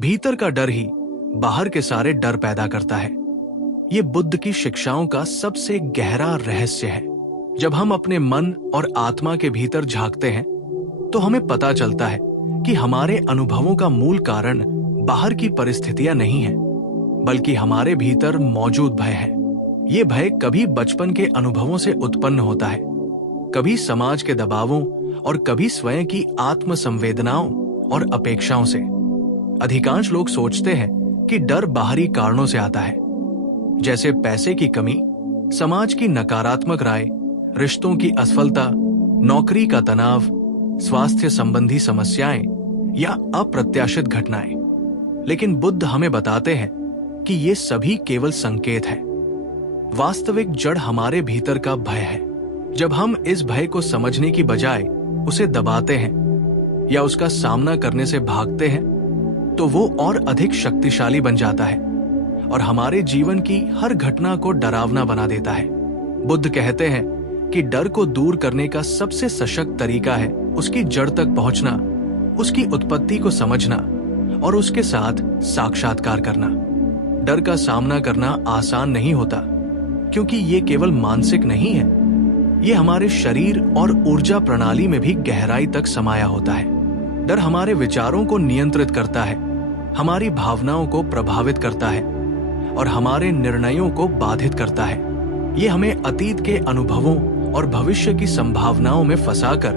भीतर का डर ही बाहर के सारे डर पैदा करता है। ये बुद्ध की शिक्षाओं का सबसे गहरा रहस्य है। जब हम अपने मन और आत्मा के भीतर झांकते हैं तो हमें पता चलता है कि हमारे अनुभवों का मूल कारण बाहर की परिस्थितियां नहीं है, बल्कि हमारे भीतर मौजूद भय है। ये भय कभी बचपन के अनुभवों से उत्पन्न होता है, कभी समाज के दबावों और कभी स्वयं की आत्म संवेदनाओं और अपेक्षाओं से। अधिकांश लोग सोचते हैं कि डर बाहरी कारणों से आता है, जैसे पैसे की कमी, समाज की नकारात्मक राय, रिश्तों की असफलता, नौकरी का तनाव, स्वास्थ्य संबंधी समस्याएं या अप्रत्याशित घटनाएं। लेकिन बुद्ध हमें बताते हैं कि ये सभी केवल संकेत है। वास्तविक जड़ हमारे भीतर का भय है। जब हम इस भय को समझने की बजाय उसे दबाते हैं या उसका सामना करने से भागते हैं, तो वो और अधिक शक्तिशाली बन जाता है और हमारे जीवन की हर घटना को डरावना बना देता है। बुद्ध कहते हैं कि डर को दूर करने का सबसे सशक्त तरीका है उसकी जड़ तक पहुंचना, उसकी उत्पत्ति को समझना और उसके साथ साक्षात्कार करना। डर का सामना करना आसान नहीं होता, क्योंकि ये केवल मानसिक नहीं है, ये हमारे शरीर और ऊर्जा प्रणाली में भी गहराई तक समाया होता है। डर हमारे विचारों को नियंत्रित करता है, हमारी भावनाओं को प्रभावित करता है और हमारे निर्णयों को बाधित करता है। ये हमें अतीत के अनुभवों और भविष्य की संभावनाओं में फंसाकर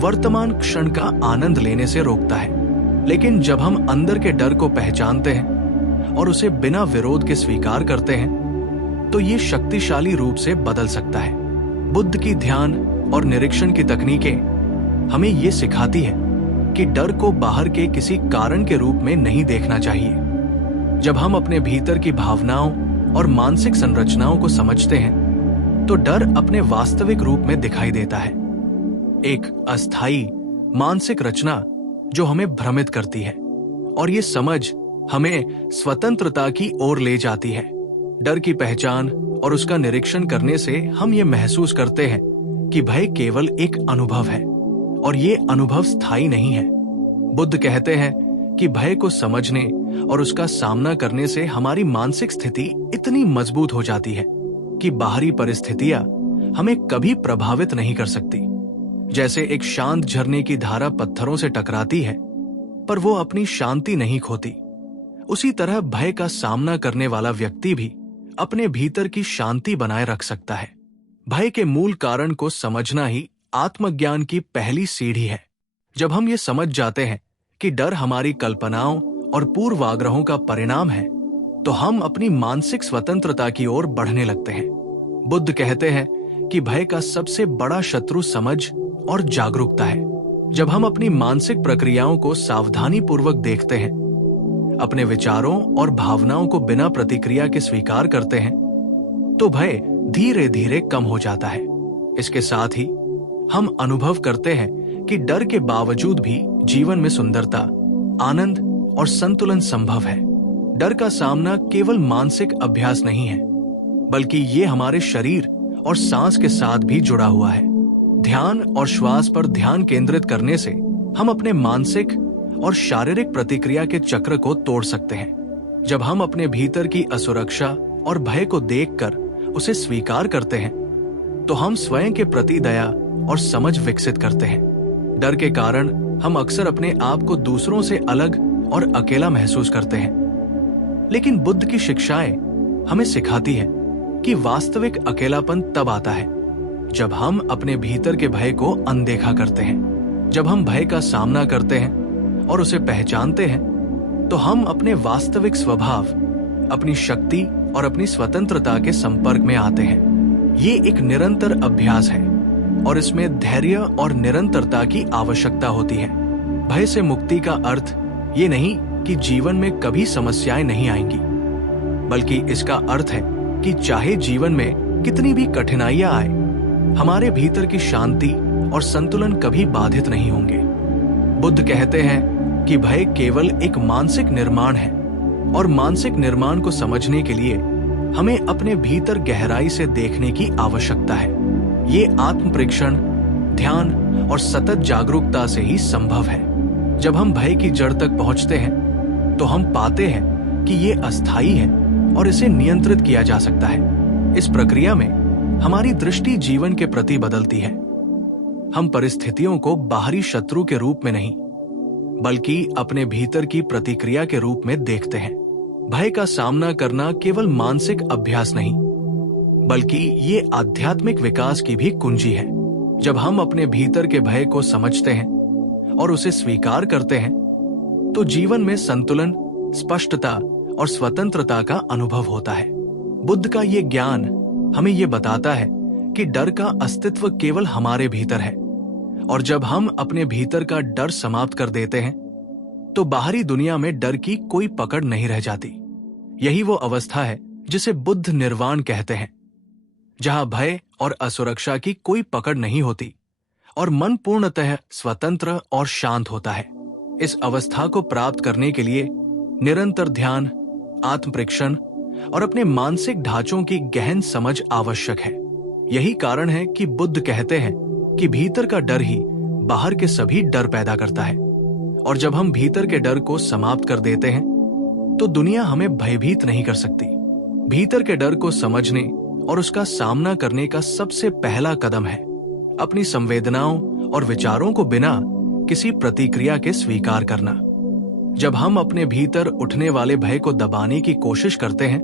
वर्तमान क्षण का आनंद लेने से रोकता है। लेकिन जब हम अंदर के डर को पहचानते हैं और उसे बिना विरोध के स्वीकार करते हैं, तो ये शक्तिशाली रूप से बदल सकता है। बुद्ध की ध्यान और निरीक्षण की तकनीकें हमें ये सिखाती है कि डर को बाहर के किसी कारण के रूप में नहीं देखना चाहिए। जब हम अपने भीतर की भावनाओं और मानसिक संरचनाओं को समझते हैं, तो डर अपने वास्तविक रूप में दिखाई देता है, एक अस्थायी मानसिक रचना जो हमें भ्रमित करती है, और ये समझ हमें स्वतंत्रता की ओर ले जाती है। डर की पहचान और उसका निरीक्षण करने से हम ये महसूस करते हैं कि भय केवल एक अनुभव है और ये अनुभव स्थायी नहीं है। बुद्ध कहते हैं कि भय को समझने और उसका सामना करने से हमारी मानसिक स्थिति इतनी मजबूत हो जाती है कि बाहरी परिस्थितियां हमें कभी प्रभावित नहीं कर सकती। जैसे एक शांत झरने की धारा पत्थरों से टकराती है, पर वो अपनी शांति नहीं खोती, उसी तरह भय का सामना करने वाला व्यक्ति भी अपने भीतर की शांति बनाए रख सकता है। भय के मूल कारण को समझना ही आत्मज्ञान की पहली सीढ़ी है। जब हम ये समझ जाते हैं कि डर हमारी कल्पनाओं और पूर्वाग्रहों का परिणाम है, तो हम अपनी मानसिक स्वतंत्रता की ओर बढ़ने लगते हैं। बुद्ध कहते हैं कि भय का सबसे बड़ा शत्रु समझ और जागरूकता है। जब हम अपनी मानसिक प्रक्रियाओं को सावधानी पूर्वक देखते हैं, अपने विचारों और भावनाओं को बिना प्रतिक्रिया के स्वीकार करते हैं, तो भय धीरे धीरे कम हो जाता है। इसके साथ ही हम अनुभव करते हैं कि डर के बावजूद भी जीवन में सुंदरता, आनंद और संतुलन संभव है। डर का सामना केवल मानसिक अभ्यास नहीं है, बल्कि ये हमारे शरीर और सांस के साथ भी जुड़ा हुआ है। ध्यान और श्वास पर ध्यान केंद्रित करने से हम अपने मानसिक और शारीरिक प्रतिक्रिया के चक्र को तोड़ सकते हैं। जब हम अपने भीतर की असुरक्षा और भय को देखकर उसे स्वीकार करते हैं, तो हम स्वयं के प्रति दया और समझ विकसित करते हैं। डर के कारण हम अक्सर अपने आप को दूसरों से अलग और अकेला महसूस करते हैं, लेकिन बुद्ध की शिक्षाएं हमें सिखाती है कि वास्तविक अकेलापन तब आता है जब हम अपने भीतर के भय को अनदेखा करते हैं। जब हम भय का सामना करते हैं और उसे पहचानते हैं, तो हम अपने वास्तविक स्वभाव, अपनी शक्ति और अपनी स्वतंत्रता के संपर्क में आते हैं। ये एक निरंतर अभ्यास है और इसमें धैर्य और निरंतरता की आवश्यकता होती है। भय से मुक्ति का अर्थ ये नहीं कि जीवन में कभी समस्याएं नहीं आएंगी, बल्कि इसका अर्थ है कि चाहे जीवन में कितनी भी कठिनाइयां आए, हमारे भीतर की शांति और संतुलन कभी बाधित नहीं होंगे। बुद्ध कहते हैं कि भय केवल एक मानसिक निर्माण है, और मानसिक निर्माण को समझने के लिए हमें अपने भीतर गहराई से देखने की आवश्यकता है। ये आत्म परीक्षण, ध्यान और सतत जागरूकता से ही संभव है। जब हम भय की जड़ तक पहुंचते हैं, तो हम पाते हैं कि ये अस्थायी है और इसे नियंत्रित किया जा सकता है। इस प्रक्रिया में हमारी दृष्टि जीवन के प्रति बदलती है। हम परिस्थितियों को बाहरी शत्रु के रूप में नहीं, बल्कि अपने भीतर की प्रतिक्रिया के रूप में देखते हैं। भय का सामना करना केवल मानसिक अभ्यास नहीं, बल्कि ये आध्यात्मिक विकास की भी कुंजी है। जब हम अपने भीतर के भय को समझते हैं और उसे स्वीकार करते हैं, तो जीवन में संतुलन, स्पष्टता और स्वतंत्रता का अनुभव होता है। बुद्ध का ये ज्ञान हमें ये बताता है कि डर का अस्तित्व केवल हमारे भीतर है, और जब हम अपने भीतर का डर समाप्त कर देते हैं, तो बाहरी दुनिया में डर की कोई पकड़ नहीं रह जाती। यही वो अवस्था है जिसे बुद्ध निर्वाण कहते हैं, जहां भय और असुरक्षा की कोई पकड़ नहीं होती और मन पूर्णतः स्वतंत्र और शांत होता है। इस अवस्था को प्राप्त करने के लिए निरंतर ध्यान, आत्मपरीक्षण और अपने मानसिक ढांचों की गहन समझ आवश्यक है। यही कारण है कि बुद्ध कहते हैं कि भीतर का डर ही बाहर के सभी डर पैदा करता है, और जब हम भीतर के डर को समाप्त कर देते हैं, तो दुनिया हमें भयभीत नहीं कर सकती। भीतर के डर को समझने और उसका सामना करने का सबसे पहला कदम है अपनी संवेदनाओं और विचारों को बिना किसी प्रतिक्रिया के स्वीकार करना। जब हम अपने भीतर उठने वाले भय को दबाने की कोशिश करते हैं,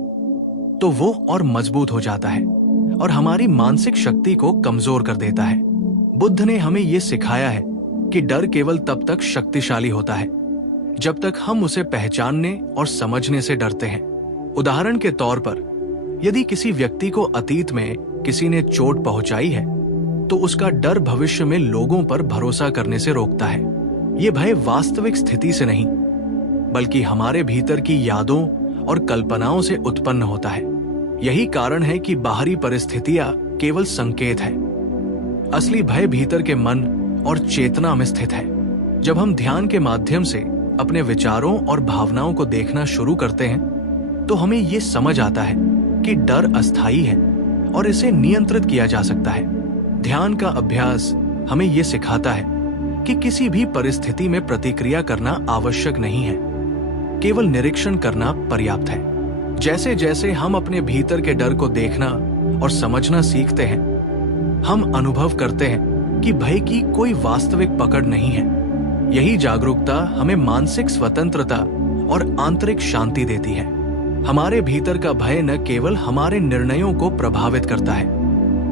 तो वो और मजबूत हो जाता है और हमारी मानसिक शक्ति को कमजोर कर देता है। बुद्ध ने हमें ये सिखाया है कि डर केवल तब तक शक्तिशाली होता है जब तक हम उसे पहचानने और समझने से डरते हैं। उदाहरण के तौर पर, यदि किसी व्यक्ति को अतीत में किसी ने चोट पहुंचाई है, तो उसका डर भविष्य में लोगों पर भरोसा करने से रोकता है। ये भय वास्तविक स्थिति से नहीं, बल्कि हमारे भीतर की यादों और कल्पनाओं से उत्पन्न होता है। यही कारण है कि बाहरी परिस्थितियां केवल संकेत है। असली भय भीतर के मन और चेतना में स्थित है। जब हम ध्यान के माध्यम से अपने विचारों और भावनाओं को देखना शुरू करते हैं, तो हमें ये समझ आता है कि डर अस्थायी है और इसे नियंत्रित किया जा सकता है। ध्यान का अभ्यास हमें ये सिखाता है कि किसी भी परिस्थिति में प्रतिक्रिया करना आवश्यक नहीं है, केवल निरीक्षण करना पर्याप्त है। जैसे जैसे हम अपने भीतर के डर को देखना और समझना सीखते हैं, हम अनुभव करते हैं कि भय की कोई वास्तविक पकड़ नहीं है। यही जागरूकता हमें मानसिक स्वतंत्रता और आंतरिक शांति देती है। हमारे भीतर का भय न केवल हमारे निर्णयों को प्रभावित करता है,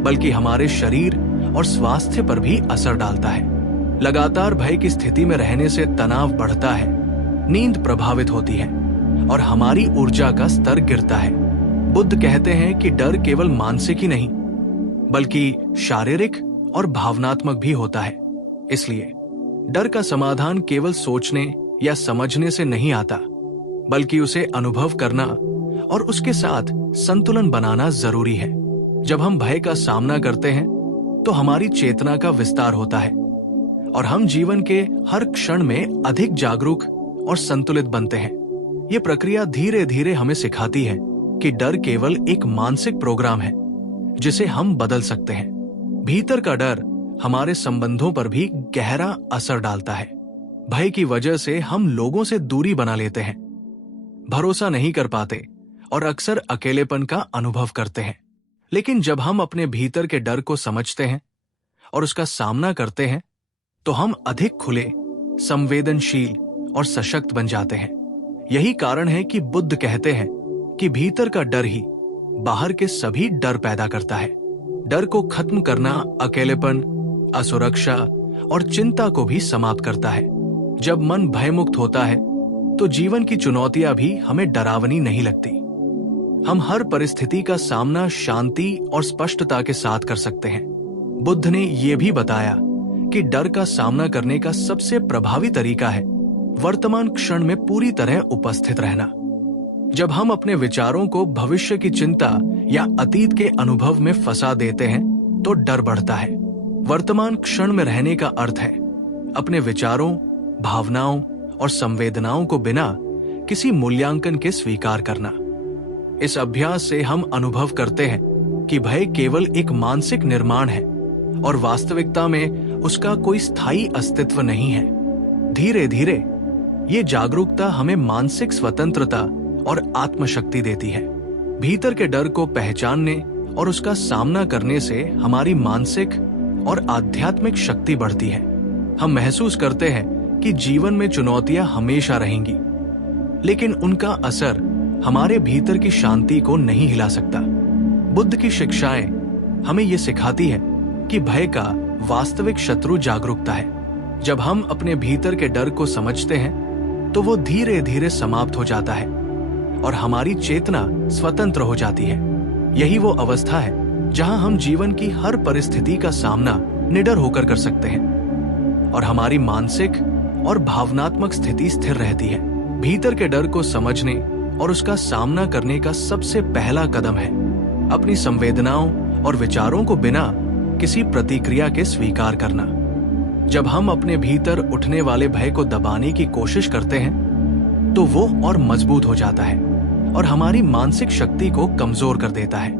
बल्कि हमारे शरीर और स्वास्थ्य पर भी असर डालता है। लगातार भय की स्थिति में रहने से तनाव बढ़ता है, नींद प्रभावित होती है और हमारी ऊर्जा का स्तर गिरता है। बुद्ध कहते हैं कि डर केवल मानसिक ही नहीं, बल्कि शारीरिक और भावनात्मक भी होता है। इसलिए डर का समाधान केवल सोचने या समझने से नहीं आता, बल्कि उसे अनुभव करना और उसके साथ संतुलन बनाना जरूरी है। जब हम भय का सामना करते हैं, तो हमारी चेतना का विस्तार होता है और हम जीवन के हर क्षण में अधिक जागरूक और संतुलित बनते हैं। ये प्रक्रिया धीरे धीरे हमें सिखाती है कि डर केवल एक मानसिक प्रोग्राम है जिसे हम बदल सकते हैं। भीतर का डर हमारे संबंधों पर भी गहरा असर डालता है। भय की वजह से हम लोगों से दूरी बना लेते हैं, भरोसा नहीं कर पाते और अक्सर अकेलेपन का अनुभव करते हैं। लेकिन जब हम अपने भीतर के डर को समझते हैं और उसका सामना करते हैं, तो हम अधिक खुले, संवेदनशील और सशक्त बन जाते हैं। यही कारण है कि बुद्ध कहते हैं कि भीतर का डर ही बाहर के सभी डर पैदा करता है। डर को खत्म करना अकेलेपन, असुरक्षा और चिंता को भी समाप्त करता है। जब मन भयमुक्त होता है, तो जीवन की चुनौतियां भी हमें डरावनी नहीं लगती। हम हर परिस्थिति का सामना शांति और स्पष्टता के साथ कर सकते हैं। बुद्ध ने यह भी बताया कि डर का सामना करने का सबसे प्रभावी तरीका है वर्तमान क्षण में पूरी तरह उपस्थित रहना। जब हम अपने विचारों को भविष्य की चिंता या अतीत के अनुभव में फंसा देते हैं, तो डर बढ़ता है। वर्तमान क्षण में रहने का अर्थ है अपने विचारों, भावनाओं और संवेदनाओं को बिना किसी मूल्यांकन के स्वीकार करना। इस अभ्यास से हम अनुभव करते हैं कि भय केवल एक मानसिक निर्माण है और वास्तविकता में उसका कोई स्थायी अस्तित्व नहीं है। धीरे धीरे ये जागरूकता हमें मानसिक स्वतंत्रता और आत्मशक्ति देती है। भीतर के डर को पहचानने और उसका सामना करने से हमारी मानसिक और आध्यात्मिक शक्ति बढ़ती है। हम महसूस करते हैं कि जीवन में चुनौतियां हमेशा रहेंगी, लेकिन उनका असर हमारे भीतर की शांति को नहीं हिला सकता। बुद्ध की शिक्षाएं हमें ये सिखाती है कि भय का वास्तविक शत्रु जागरूकता है। जब हम अपने भीतर के डर को समझते हैं तो वो धीरे धीरे समाप्त हो जाता है और हमारी चेतना स्वतंत्र हो जाती है। यही वो अवस्था है जहां हम जीवन की हर परिस्थिति का सामना निडर होकर कर सकते हैं और हमारी मानसिक और भावनात्मक स्थिति स्थिर रहती है। भीतर के डर को समझने और उसका सामना करने का सबसे पहला कदम है अपनी संवेदनाओं और विचारों को बिना किसी प्रतिक्रिया के स्वीकार करना। जब हम अपने भीतर उठने वाले भय को दबाने की कोशिश करते हैं तो वो और मजबूत हो जाता है और हमारी मानसिक शक्ति को कमजोर कर देता है।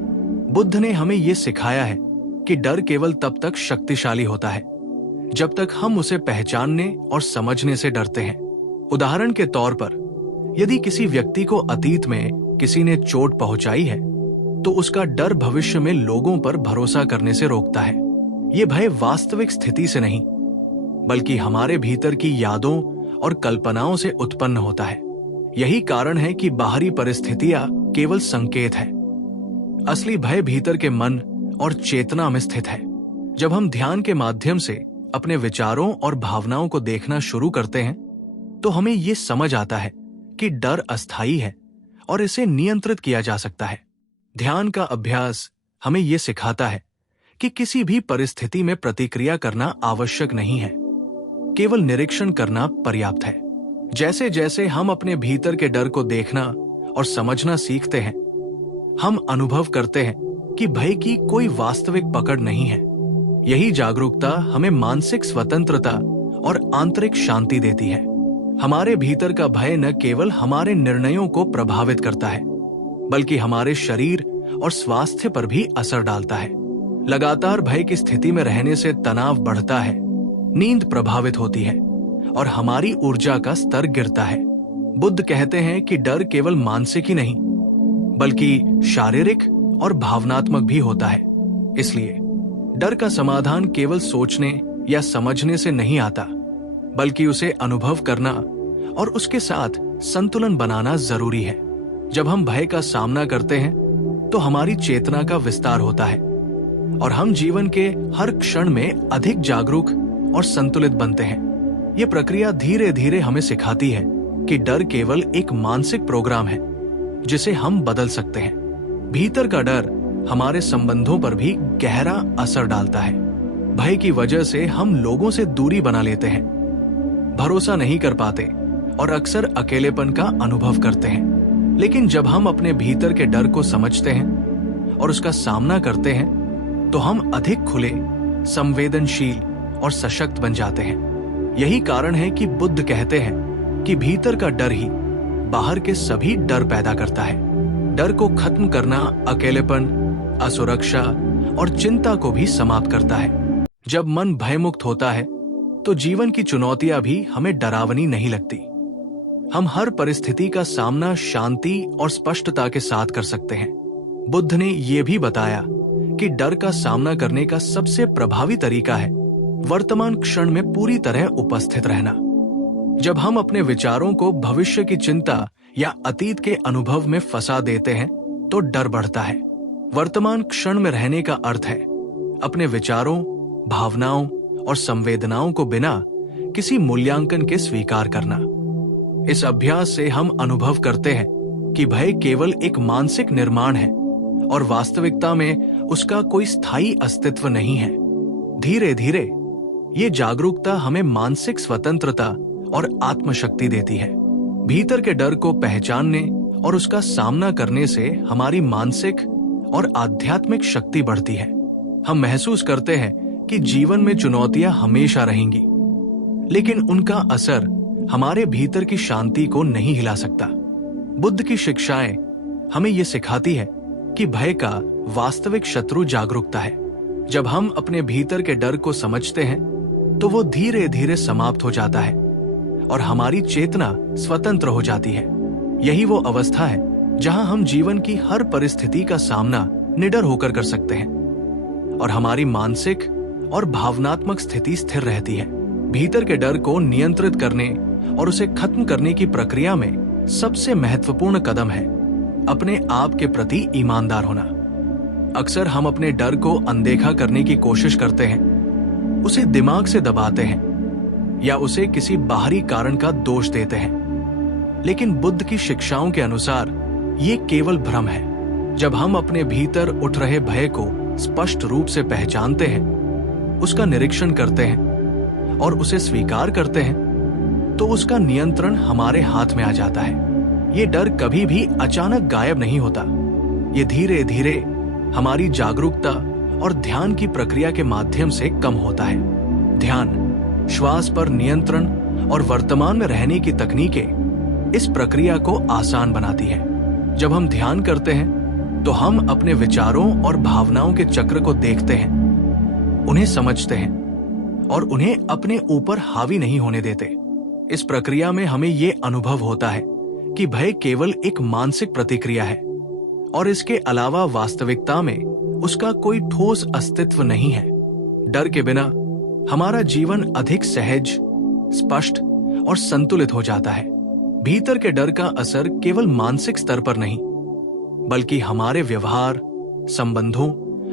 बुद्ध ने हमें ये सिखाया है कि डर केवल तब तक शक्तिशाली होता है जब तक हम उसे पहचानने और समझने से डरते हैं। उदाहरण के तौर पर, यदि किसी व्यक्ति को अतीत में किसी ने चोट पहुंचाई है तो उसका डर भविष्य में लोगों पर भरोसा करने से रोकता है। ये भय वास्तविक स्थिति से नहीं, बल्कि हमारे भीतर की यादों और कल्पनाओं से उत्पन्न होता है। यही कारण है कि बाहरी परिस्थितियां केवल संकेत है। असली भय भीतर के मन और चेतना में स्थित है। जब हम ध्यान के माध्यम से अपने विचारों और भावनाओं को देखना शुरू करते हैं तो हमें ये समझ आता है कि डर अस्थायी है और इसे नियंत्रित किया जा सकता है। ध्यान का अभ्यास हमें ये सिखाता है कि किसी भी परिस्थिति में प्रतिक्रिया करना आवश्यक नहीं है, केवल निरीक्षण करना पर्याप्त है। जैसे जैसे हम अपने भीतर के डर को देखना और समझना सीखते हैं, हम अनुभव करते हैं कि भय की कोई वास्तविक पकड़ नहीं है। यही जागरूकता हमें मानसिक स्वतंत्रता और आंतरिक शांति देती है। हमारे भीतर का भय न केवल हमारे निर्णयों को प्रभावित करता है, बल्कि हमारे शरीर और स्वास्थ्य पर भी असर डालता है। लगातार भय की स्थिति में रहने से तनाव बढ़ता है, नींद प्रभावित होती है और हमारी ऊर्जा का स्तर गिरता है। बुद्ध कहते हैं कि डर केवल मानसिक ही नहीं, बल्कि शारीरिक और भावनात्मक भी होता है। इसलिए डर का समाधान केवल सोचने या समझने से नहीं आता, बल्कि उसे अनुभव करना और उसके साथ संतुलन बनाना जरूरी है। जब हम भय का सामना करते हैं तो हमारी चेतना का विस्तार होता है और हम जीवन के हर क्षण में अधिक जागरूक और संतुलित बनते हैं। ये प्रक्रिया धीरे धीरे हमें सिखाती है कि डर केवल एक मानसिक प्रोग्राम है जिसे हम बदल सकते हैं। भीतर का डर हमारे संबंधों पर भी गहरा असर डालता है। भय की वजह से हम लोगों से दूरी बना लेते हैं, भरोसा नहीं कर पाते और अक्सर अकेलेपन का अनुभव करते हैं। लेकिन जब हम अपने भीतर के डर को समझते हैं और उसका सामना करते हैं तो हम अधिक खुले, संवेदनशील और सशक्त बन जाते हैं। यही कारण है कि बुद्ध कहते हैं कि भीतर का डर ही बाहर के सभी डर पैदा करता है। डर को खत्म करना अकेलेपन, असुरक्षा और चिंता को भी समाप्त करता है। जब मन भयमुक्त होता है तो जीवन की चुनौतियां भी हमें डरावनी नहीं लगती। हम हर परिस्थिति का सामना शांति और स्पष्टता के साथ कर सकते हैं। बुद्ध ने यह भी बताया कि डर का सामना करने का सबसे प्रभावी तरीका है वर्तमान क्षण में पूरी तरह उपस्थित रहना। जब हम अपने विचारों को भविष्य की चिंता या अतीत के अनुभव में फंसा देते हैं तो डर बढ़ता है। वर्तमान क्षण में रहने का अर्थ है अपने विचारों, भावनाओं और संवेदनाओं को बिना किसी मूल्यांकन के स्वीकार करना। इस अभ्यास से हम अनुभव करते हैं कि भय केवल एक मानसिक निर्माण है और वास्तविकता में उसका कोई स्थायी अस्तित्व नहीं है। धीरे धीरे ये जागरूकता हमें मानसिक स्वतंत्रता और आत्मशक्ति देती है। भीतर के डर को पहचानने और उसका सामना करने से हमारी मानसिक और आध्यात्मिक शक्ति बढ़ती है। हम महसूस करते हैं कि जीवन में चुनौतियां हमेशा रहेंगी, लेकिन उनका असर हमारे भीतर की शांति को नहीं हिला सकता। बुद्ध की शिक्षाएं हमें ये सिखाती है कि भय का वास्तविक शत्रु जागरूकता है। जब हम अपने भीतर के डर को समझते हैं तो वो धीरे धीरे समाप्त हो जाता है और हमारी चेतना स्वतंत्र हो जाती है। यही वो अवस्था है जहां हम जीवन की हर परिस्थिति का सामना निडर होकर कर सकते हैं और हमारी मानसिक और भावनात्मक स्थिति स्थिर रहती है। भीतर के डर को नियंत्रित करने और उसे खत्म करने की प्रक्रिया में सबसे महत्वपूर्ण कदम है अपने आप के प्रति ईमानदार होना। अक्सर हम अपने डर को अनदेखा करने की कोशिश करते हैं, उसे दिमाग से दबाते हैं या उसे किसी बाहरी कारण का दोष देते हैं। लेकिन बुद्ध की शिक्षाओं के अनुसार ये केवल भ्रम है। जब हम अपने भीतर उठ रहे भय को स्पष्ट रूप से पहचानते हैं, उसका निरीक्षण करते हैं और उसे स्वीकार करते हैं, तो उसका नियंत्रण हमारे हाथ में आ जाता है। ये डर कभी भी अचानक गायब नहीं होता। ये धीरे धीरे हमारी जागरूकता और ध्यान की प्रक्रिया के माध्यम से कम होता है। ध्यान, श्वास पर नियंत्रण और वर्तमान में रहने की तकनीकें इस प्रक्रिया को आसान बनाती है। जब हम ध्यान करते हैं तो हम अपने विचारों और भावनाओं के चक्र को देखते हैं, उन्हें समझते हैं और उन्हें अपने ऊपर हावी नहीं होने देते। इस प्रक्रिया में हमें ये अनुभव होता है कि भय केवल एक मानसिक प्रतिक्रिया है और इसके अलावा वास्तविकता में उसका कोई ठोस अस्तित्व नहीं है। डर के बिना हमारा जीवन अधिक सहज, स्पष्ट और संतुलित हो जाता है। भीतर के डर का असर केवल मानसिक स्तर पर नहीं, बल्कि हमारे व्यवहार, संबंधों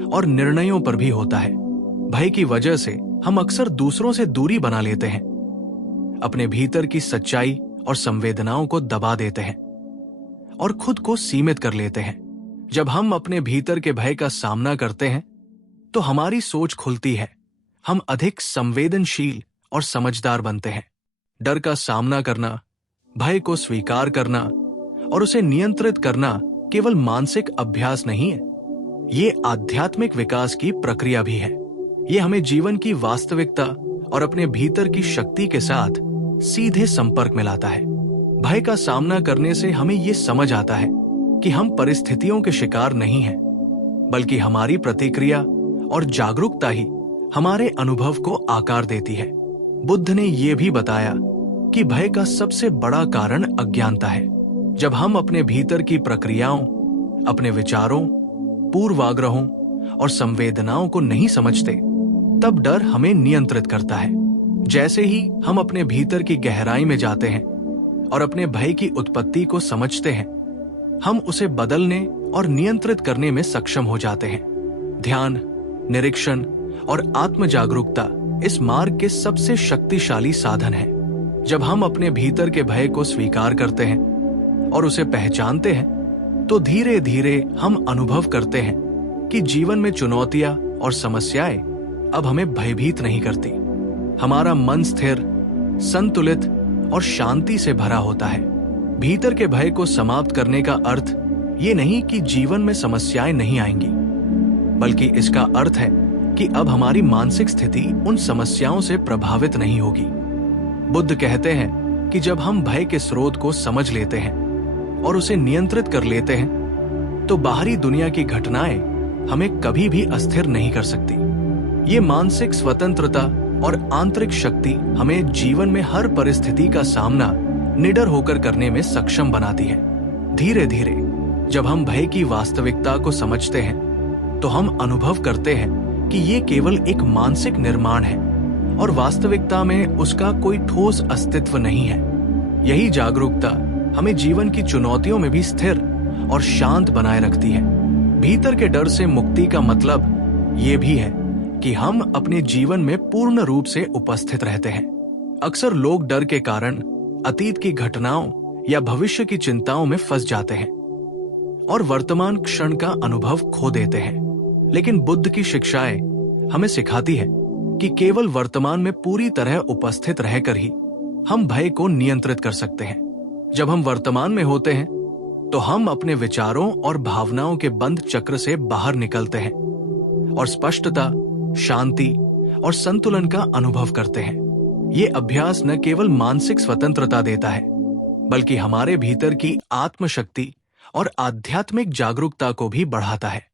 और निर्णयों पर भी होता है। भय की वजह से हम अक्सर दूसरों से दूरी बना लेते हैं, अपने भीतर की सच्चाई और संवेदनाओं को दबा देते हैं और खुद को सीमित कर लेते हैं। जब हम अपने भीतर के भय का सामना करते हैं, तो हमारी सोच खुलती है, हम अधिक संवेदनशील और समझदार बनते हैं। डर का सामना करना, भय को स्वीकार करना और उसे नियंत्रित करना केवल मानसिक अभ्यास नहीं है, ये आध्यात्मिक विकास की प्रक्रिया भी है। ये हमें जीवन की वास्तविकता और अपने भीतर की शक्ति के साथ सीधे संपर्क में लाता है। भय का सामना करने से हमें ये समझ आता है कि हम परिस्थितियों के शिकार नहीं हैं, बल्कि हमारी प्रतिक्रिया और जागरूकता ही हमारे अनुभव को आकार देती है। बुद्ध ने यह भी बताया कि भय का सबसे बड़ा कारण अज्ञानता है। जब हम अपने भीतर की प्रक्रियाओं, अपने विचारों, पूर्वाग्रहों और संवेदनाओं को नहीं समझते, तब डर हमें नियंत्रित करता है। जैसे ही हम अपने भीतर की गहराई में जाते हैं और अपने भय की उत्पत्ति को समझते हैं, हम उसे बदलने और नियंत्रित करने में सक्षम हो जाते हैं। ध्यान, निरीक्षण और आत्म जागरूकता इस मार्ग के सबसे शक्तिशाली साधन है। जब हम अपने भीतर के भय को स्वीकार करते हैं और उसे पहचानते हैं, तो धीरे धीरे हम अनुभव करते हैं कि जीवन में चुनौतियां और समस्याएं अब हमें भयभीत नहीं करती। हमारा मन स्थिर, संतुलित और शांति से भरा होता है। भीतर के भय को समाप्त करने का अर्थ ये नहीं कि जीवन में समस्याएं नहीं आएंगी, बल्कि इसका अर्थ है कि अब हमारी मानसिक स्थिति उन समस्याओं से प्रभावित नहीं होगी। बुद्ध कहते हैं कि जब हम भय के स्रोत को समझ लेते हैं और उसे नियंत्रित कर लेते हैं, तो बाहरी दुनिया की घटनाएं हमें कभी भी अस्थिर नहीं कर सकती। ये मानसिक स्वतंत्रता और आंतरिक शक्ति हमें जीवन में हर परिस्थिति का सामना निडर होकर करने में सक्षम बनाती है। धीरे धीरे जब हम भय की वास्तविकता को समझते हैं, तो हम अनुभव करते हैं कि ये केवल एक मानसिक निर्माण है और वास्तविकता में उसका कोई ठोस अस्तित्व नहीं है। यही जागरूकता हमें जीवन की चुनौतियों में भी स्थिर और शांत बनाए रखती है। भीतर के डर से मुक्ति का मतलब ये भी है कि हम अपने जीवन में पूर्ण रूप से उपस्थित रहते हैं। अक्सर लोग डर के कारण अतीत की घटनाओं या भविष्य की चिंताओं में फंस जाते हैं और वर्तमान क्षण का अनुभव खो देते हैं। लेकिन बुद्ध की शिक्षाएं हमें सिखाती है कि केवल वर्तमान में पूरी तरह उपस्थित रहकर ही हम भय को नियंत्रित कर सकते हैं। जब हम वर्तमान में होते हैं, तो हम अपने विचारों और भावनाओं के बंद चक्र से बाहर निकलते हैं और स्पष्टता, शांति और संतुलन का अनुभव करते हैं। ये अभ्यास न केवल मानसिक स्वतंत्रता देता है, बल्कि हमारे भीतर की आत्मशक्ति और आध्यात्मिक जागरूकता को भी बढ़ाता है।